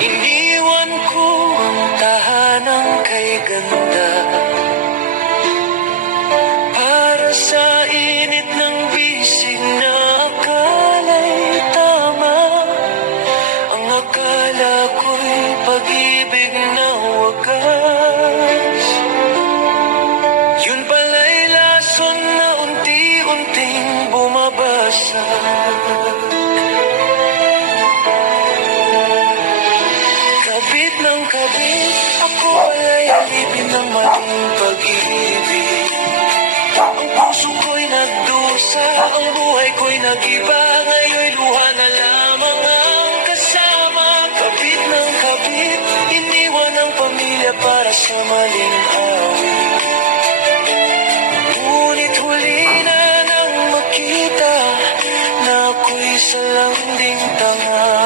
Iniwan ko ang tahanang kay ganda para sa init ng bisig na akala'y tama. Ang akala ko'y pag-ibig na wagas, yun pala'y lason na unti-unting bumabasag. Kabit ng kabit, ako pala'y alipin ng maling pag-ibig. Ang puso ko'y nagdusa, ang buhay ko'y nag-iba. Ngayon'y luha na lamang ang kasama. Kabit ng kabit, iniwan ang pamilya para sa maling awit. Ngunit huli na nang makita na ako'y sa landing tanga.